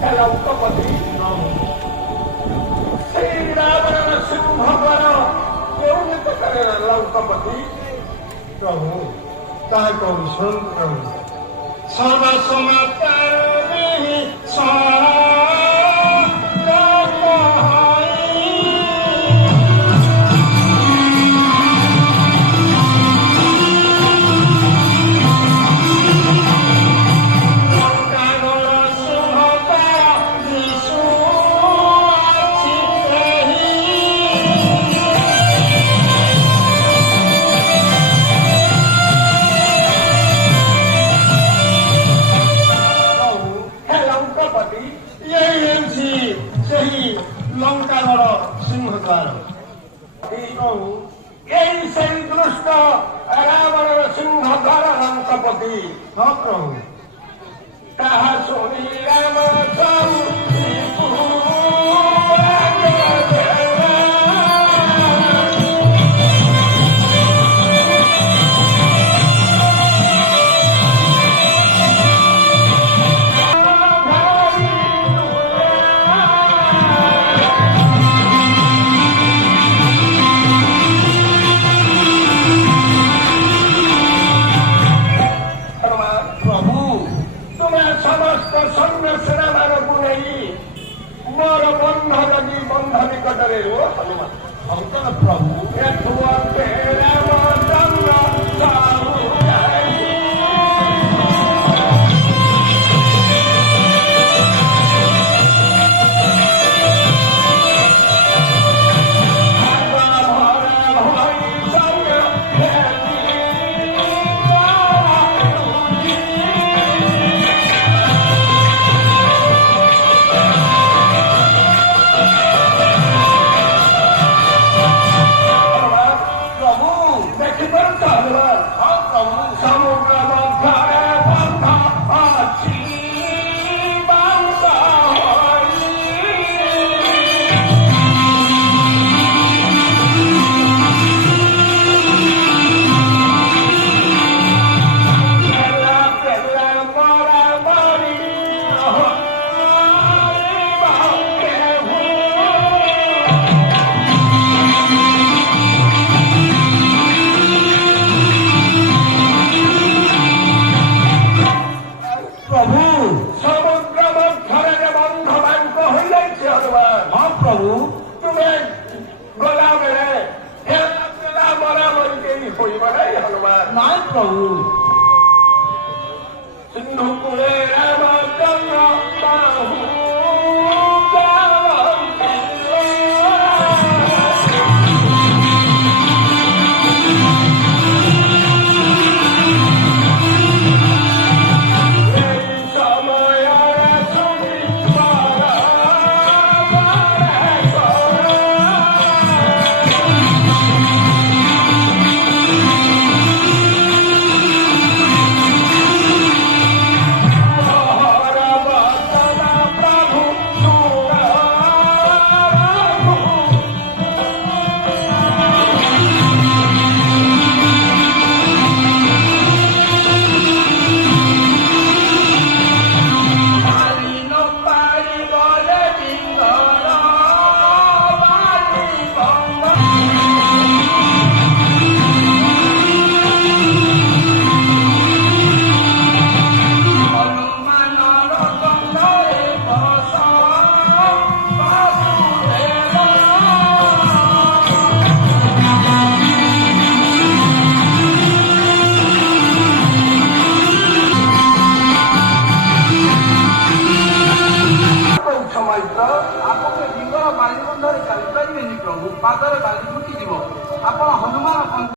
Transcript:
ଲଙ୍କପତି ସେଇ ରାବଣର ସିଂହଦ୍ୱାର କେଉଁ ନିକଟରେ ଲଙ୍କପତି? ପ୍ରଭୁ ତାହା କହୁ ଶୁଣନ୍ତୁ ପ୍ରଭୁ। ସର୍ବସମାତା ସେହି ଲଙ୍କାର ସିଂହଦ୍ୱାର। ଏଇ ସେଇ ଦୃଷ୍ଟ ରାବଣର ସିଂହଦ୍ୱାର ଲଙ୍କପତି। ହଁ ପ୍ରଭୁ। ତାହା ଶୁଣି ରାମ ସୈନ୍ୟ ସେନାମାନଙ୍କୁ ନେଇ ମୋର ବନ୍ଧ ଯଦି ବନ୍ଧ ନିକଟରେ ରୁହ ହନୁମାନ। ପ୍ରଭୁ ଏଠୁ ନାଇଁ ପ୍ରଭୁ। ସିନ୍ଧୁ କୂଳେ ରାମଚନ୍ଦ୍ର ବାହୁ ବାଲିବନ୍ଧରେ ଚାଲିପାରିବେନି ପ୍ରଭୁ। ପାଦରେ ବାଲି ଫୁଟିଯିବ। ଆପଣ ହନୁମାନ